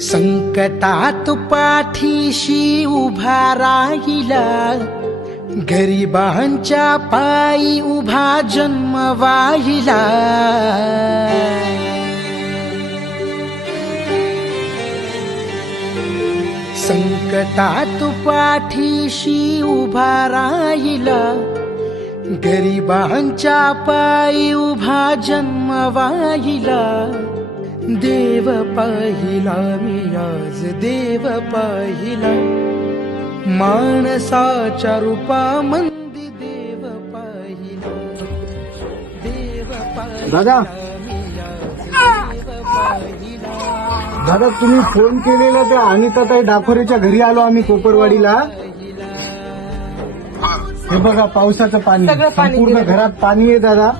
संकटात पाठीशी उभा राहिला. गरिबांच्या पायी उभा जन्म वाहिला. संकटात पाठीशी उभा राहिला. गरिबांच्या पायी उभा जन्म वाहिला. देव पाहिला मी आज देव पाहिला. माणसाच्या रूपामंदी देव पाहिला. देव पाहिला दादा. दादा तुम्ही फोन केलेला त्या अनिताताई डाफोरेच्या घरी आलो आम्ही कोपरवाडीला. हे बघा पावसाचं पाणी. सगळं पाणी संपूर्ण गेलं. घरात पाणी आहे दादा.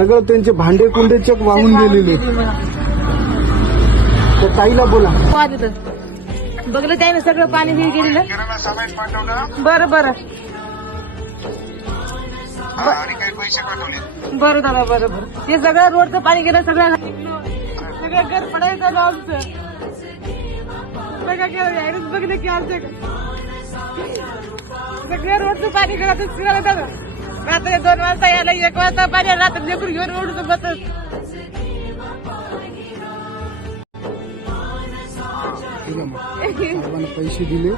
सगळं त्यांचे भांडे कुंडे चेक वाहून गेलेले तर ताईला बोला. बघलं त्याने सगळं पाणी हे गेलेलं. बरं बरं. बरं दादा बरं बरं. ते सगळं रोडचं पाणी गेलं सगळं सगळं घर पडायचं आमचं. सगळं गेलं यायलाच बघलं की आमचं. सगळं रोडचं पाणी गेलं तर सगळं दादा. रात्री दोन वाजता यायला एक वाजता पाणी रात्री लेकरून घेऊन ओढून बसत. पैसे दिले.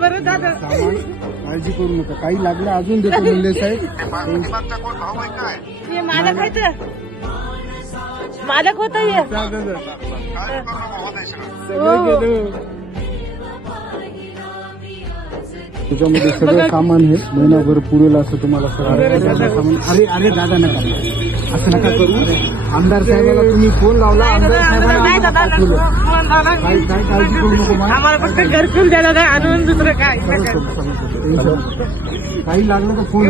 बरं दादा सामान. काळजी करू नका. काही लागलं अजून देतो म्हणले साहेब. हे मालक होत मालक होत त्याच्यामध्ये सगळं सामान आहे. महिनाभर पुरेल असं तुम्हाला सगळं सामान. अरे अरे दादा नका असं नका करू. आमदार साहेबाला तुम्ही फोन लावला. आमदार पाठवलं. काही काही काळजी करू नको. आम्हाला काय काय. काही लागलं तर फोन